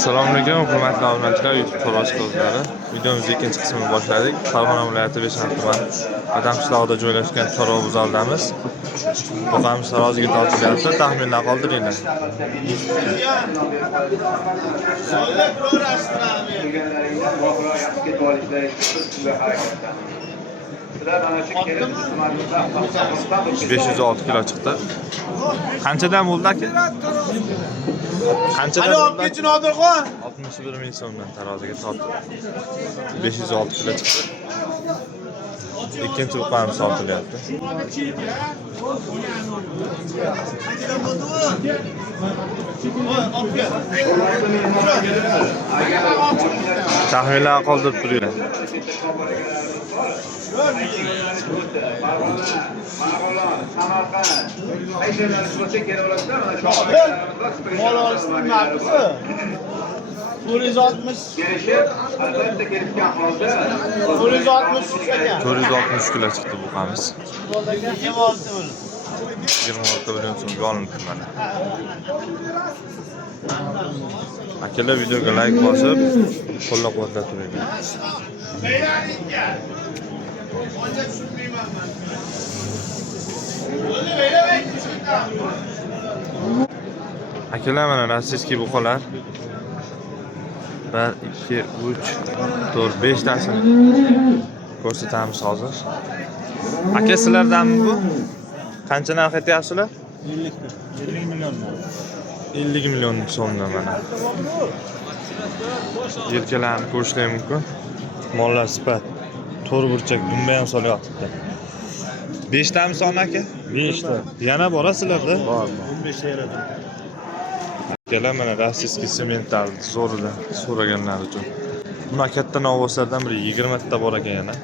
Assalomu alaykum, hurmatli obunachilar, YouTube to'g'ri qiluvchilari. Videomizning ikkinchi qismini boshladik. Farg'ona viloyati Beshan tuman Adam qishlog'ida joylashgan chorva bozoridamiz. Boqamiz taroziga tortilyapti, taxminlar qoldiringlar. $506 kilo chiqdi. Qanchadan bo'ldi aka? Qanchadan bo'ldi? 61 ming so'mdan taroziga tortdi. 506 kilo chiqdi. Ikkinchi buqamiz sotilyapti. Taxminlar qoldirib turinglar. Mol olishning narxi 460 kilo chiqdi buqamiz. 26 million so'mga olindi mana. Akalar videoga like bosib, qo'llab-quvvatlab turinglar. Akalar mana rossiyskiy buqalar 1 2 3 4 5 tasini ko'rsatamiz hozir. Aka sizlardanmi bu? Qancha narx aytyapsizlar? 50 million. 50 million so'mdan mana. Yelkalarni ko'rishlar mumkin. Mollar sifat. To'rt burchak dumba ham solyapti. 5 tami son aka? 5 ta. Yana borasizlarda? Bor. 15 ta yaradi. Akalar mana rossiyskiy semental zo'rida so'raganlar uchun. Buni katta novvoslardan biri 20 ta bor ekan yana.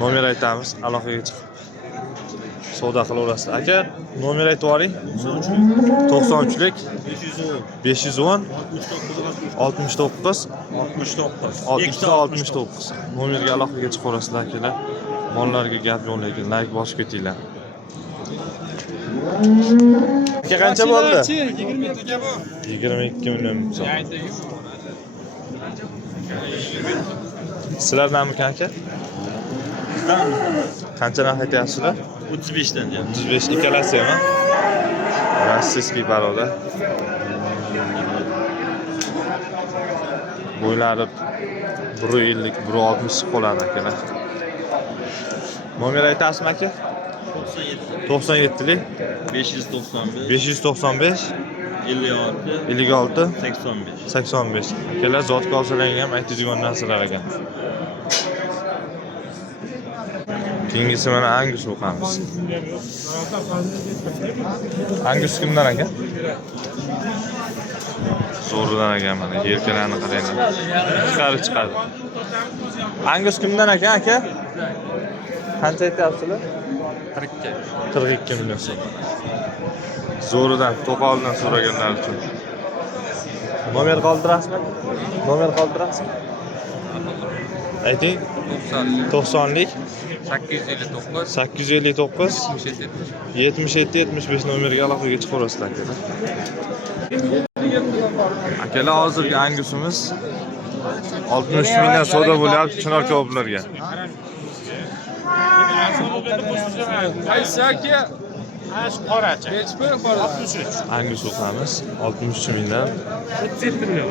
Nomer aytamiz, aloqaga chiqib savdo qilaverasiz. Aka, nomer aytib yuboring. 93lik 510 69 69. Nomerga aloqaga chiqaverasizlar akalar. Mollarga gap yo'q lekin like bosib ketinglar. Aka qancha bo'ldi? 22 million so'm. Sizlardanmi aka? Qancha narx aytyapsizlar? 35 dan. 35 ikkalasimi? Rossiyskiy baroda. Bo'ylari 150 160 qoladi akalar. Nomer aytasizmi aka? 97lik 595 56 85. Akalar zotga olsalang ham aytadigan narsalar ekan. Keyingisi mana Angus o'qamiz. Angus kimdan aka? Zo'ridan ekan mana, yelkalarni qaranglar. Chiqadi. Angus kimdan aka? Qancha aytyapsizlar? 42 million so'm. Zo'ridan, To'qoldan so'raganlar uchun. Nomer qoldirasizmi? Ayting. 90lik 859 77 75 nomerga aloqaga chiqaverasizlar akalar. Akalar hozirgi angusimiz 60 mingdan savdo bo'lyapti Chinor kaboblarga. Qaysi aka? Ash qorachi. 63. Angus o'qamiz 63 mingdan 37 million.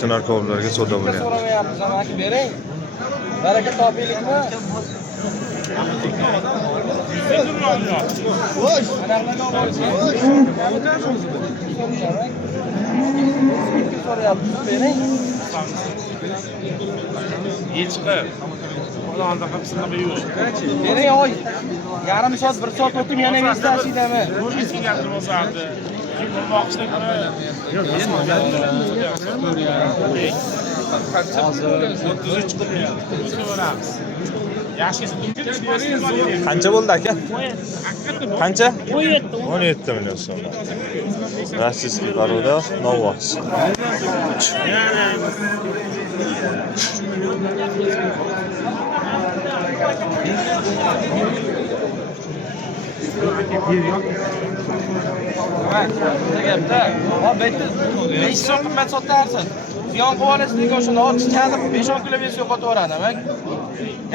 Chinor kaboblarga savdo bo'lyapti. So'rayapmiz aka bering. Baraka topinglikmi? So'rayapmiz bering. Chiqib. Ularni hammasini buyur. Bering oy. Yarim soat, 1 soat o'tib yana eshitasidami? Eski gapni bozardi. Boqishda ko'ra. Qancha bo'ldi aka? Qancha? 17 million so'm. Rossiyskiy baroda novvos. Gapda. Ha, bitta 5 so'm qimmat sotarsiz. Ziyon qilib olasizlik o'shani olib chiqadi, 5-10 kilo bersa yo'qotaveradi, demak.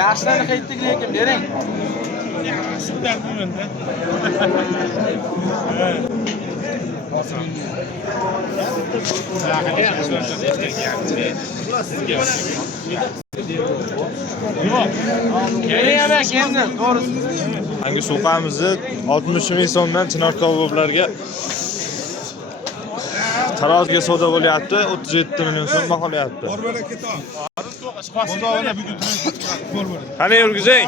Yaxshilarni qaytdik lekin bering. Sizlar bilmanda. Keyin to'g'risi. Hangi suqamizni 60 ming so'mdan Chinor koboblarga taroziga savdo bo'lyapti, 37 million so'm baholayapti. Qani yurgizing?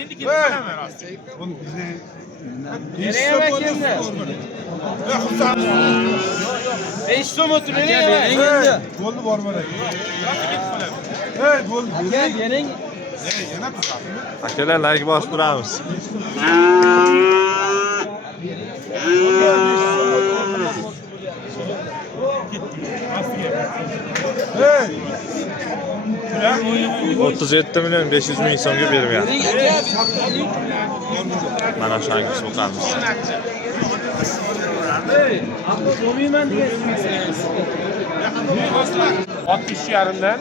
Endi ketib qolaman rosti. Besh so'm o'tiring endi. Bo'ldi borbarak. Ketib qolaman. Bo'ldi. Aka, bering. Yana tushadi. Akalar like bosib turamiz. Hey! 37 million 500 ming so'mga beryapti. Mana shu hangi suqamiz. So'mayman degan. 60 yarimdan.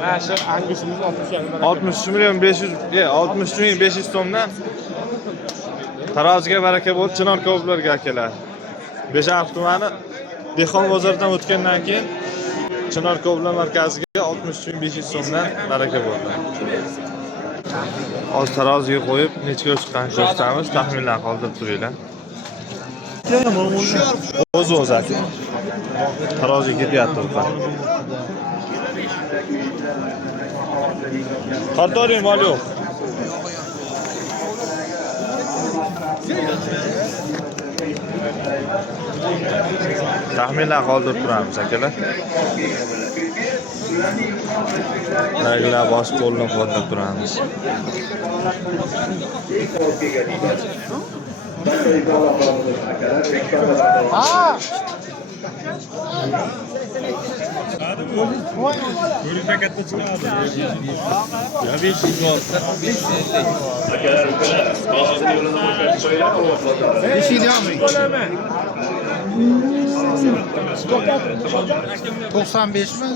Mana shu angusimiz 60 yarimdan. 60 million 500 60 ming 500 so'mdan taroziga baraka bo'lib Chinor koboblarga akalar. Besharq tumani Dehqon bozoridan o'tgandan keyin Chinor koboblar markaziga 60 ming 500 so'mdan baraka bo'ldi. Hozir taroziga qo'yib necha chiqqanini ko'rsatamiz, taxminlar qoldirib turinglar. O'z aka. Taroziga ketyapti ular. Qardoring mol yo'q. Taxminlar qoldirib turamiz akalar. Raglar bosib qo'llab-quvvatlab turamiz. Ko'rishda katta chiqadi. Ya 500 95 mi?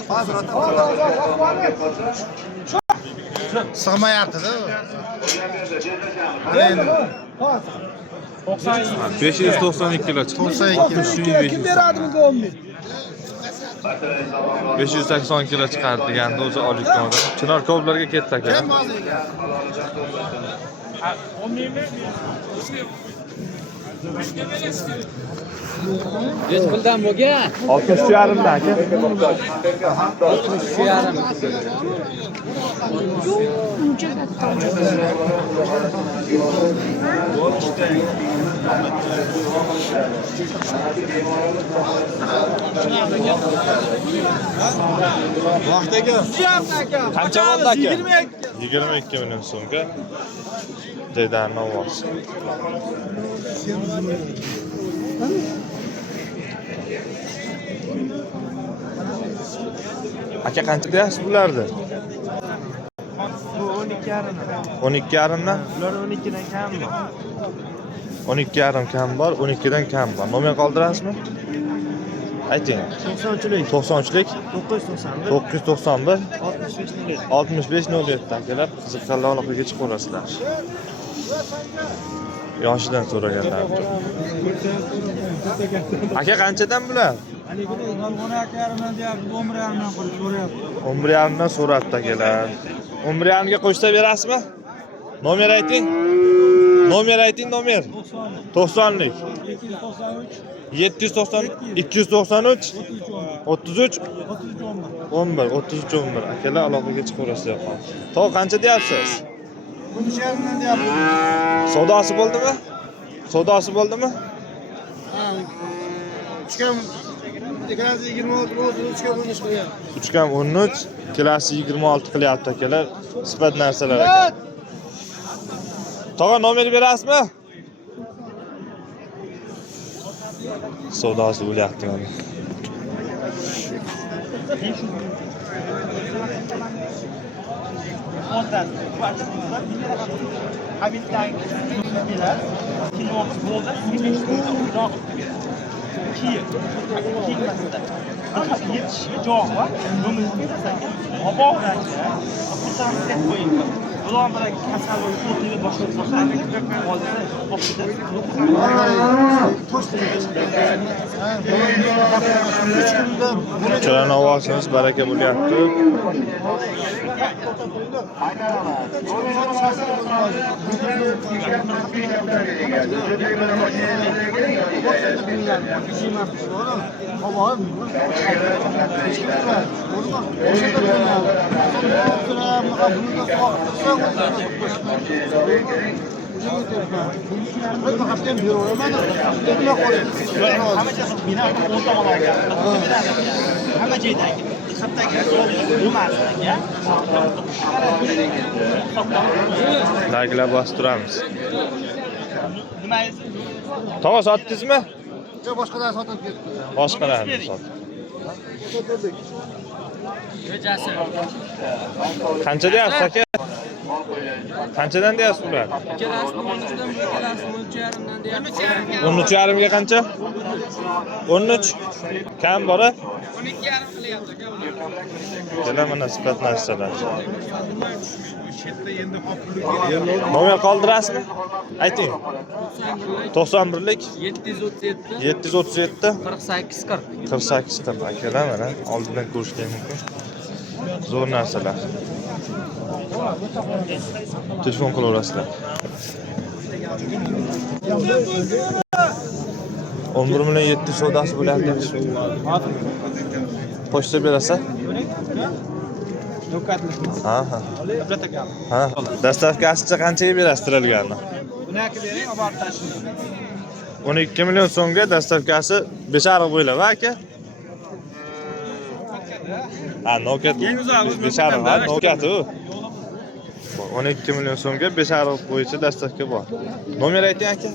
Sığmayapti-da. 592 kilo chiqdi. 92. 580 kilo chiqardi deganda o'zi olayotgan odam. Chinor koboblarga ketdi akalar. Hech puldan bo'lgan. 60 yarimdan aka. 60 yarim. Vaqtiga. Qancha bo'ldi aka? 22 million so'mga. Deydan ovoz. Aka qancha deyapsiz bularni? Bu 12 yarim. 12 yarimdan? Ular 12 dan kam bor. 12 yarim kam bor, 12 dan kam bor. Nomer qoldirasizmi? Ayting. 90'lik. 93lik 991 991 65 6507 akalar qiziqqanlar aloqaga chiqaverasizlar. Yoshidan so'raganlar. Aka qanchadan bular? 12 yarimdan deyapti, 11 yarimdan so'rayapti. 11 yarimdan so'rabdi akalar. 11 yarimga qo'shsa berasizmi? Nomer ayting. Nomer ayting, nomer. 90lik 793 293 33 11 33 11 akalar aloqaga chiqaverasizlar. To'g'ri qancha deyapsiz? 13 yarimdan deyapti. Savdosi bo'ldimi? Savdosi bo'ldimi? Uchkam deklaratsiya 26 bo'ldi, uchkam 13 qo'ygan. 3 kam 13, kelasi 26 qilyapti akalar. Sifat narsalar ekan. Tog'a nomer berasizmi? Savdosi bo'lyapti mana. o'rtasi. Barchasida bitta raqam. Habitdagi bilan kilomiz bo'ldi. 2 masada. Yetishga joy bor. Yo'limizni kesasangiz, oboqlarga xursand deb qo'ying. Ular bilan kasal bo'lib o'tib boshqa bo'lsa, hozir boshida Cho'lan ovozimiz baraka bo'lyapti. hamma joydagi hisobdagi bo'lmasanga Laglab bosib turamiz. nimangiz Tog'a sotdingizmi? Yo'q, boshqalar sotib ketdi. Boshqalarni sotdi. Qancha deyapsiz aka? Qanchadan deyapsiz ular? 13,5 ga qancha? 13. Kam bor-a? 12,5 qilyapti aka ular. Kelar nisbat narsalar. Nomer qoldirasizmi? Ayting. 91lik 737 737 48 40. 48 tab akalar mana oldindan ko'rishgan mumkin. Zo'r narsalar. Telefon qilaverasizlar. 11 million 700 savdosi bo'lyapti. Pochta berasiz? Ha. Ha. Dastavkasicha qanchaga berasiz tiralganini? bunaki bering olib borib tashlang 12 million so'mga dastavkasi 5,5 bo'ylab aka. Ha, Nokia. 5,5 ha, Nokia-tu. 12 million so'mga 5,5 bo'yicha dastavka bor. Nomer ayting aka.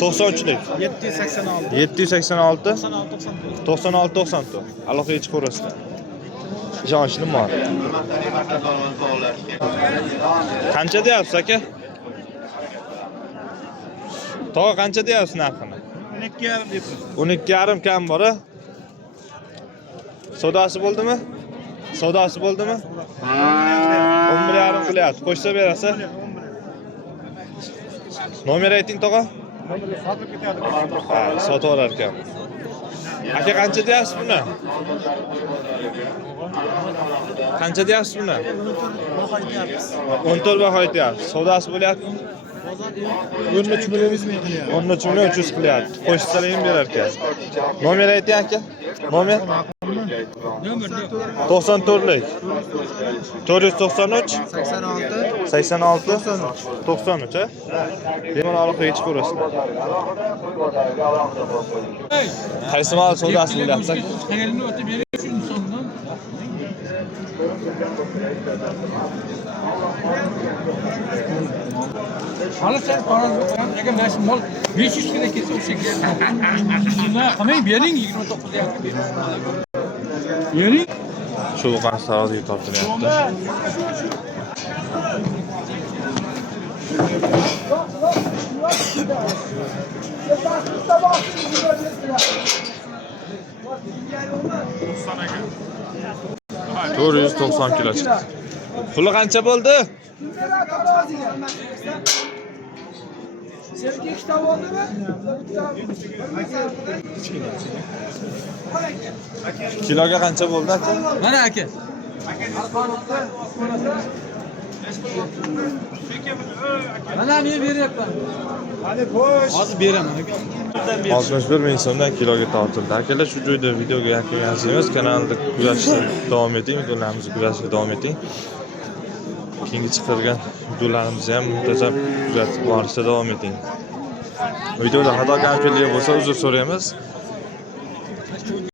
93lik 786 786 96 96 94. Aloqa ichib ko'rasizlar. Ishonchli bor. Qancha deyapsiz aka? Tog'a qancha deyapsiz narxini? 12,5 deb. 12,5 kam bor-a? Savdosi bo'ldimi? Savdosi bo'ldimi? 11,5 qilyapti. Qo'shsa berasiz? Nomer ayting tog'a. Sotib ketadi. Ha, sotib olar ekan. Aka qancha deyapsiz buni? Qancha deyapsiz buni? 14 baho aytyapsiz. Savdosi bo'lyapti? 13 million 100 ming qilyapti. 13 million 300 qilyapti. Qo'shsalar ham berar ekan. Nomer ayting aka. Nomer 94lik 493 86 93 ha? Bemalol aloqa ichib ko'rasizlar. Qaysi mal savdosi bo'lyapti? Qayerni o'tib berish insondan. Hali sen agar mana shu mol 500 kilo ketsa o'sha nima qilmang bering 29 ga bering. Shu qanchaga tortilyapti. To'rt yuz 90 kilo chiqdi. Puli qancha bo'ldi? Sergi kitap oldimi? Kiloga qancha bo'ldi aka? Mana aka. Mana men beryapman. Hadi qo'sh. Hozir beraman aka. 61 ming so'mdan kiloga tortildi. Akalar shu joyda videoga yakunlaymiz. Kanalda kuzatishda davom eting, videolarimizni kuzatishga davom eting. Keyingi chiqargan videolarimizni ham muntazam kuzatib borishda davom eting. Videoda xato kamchilik bo'lsa uzr so'raymiz.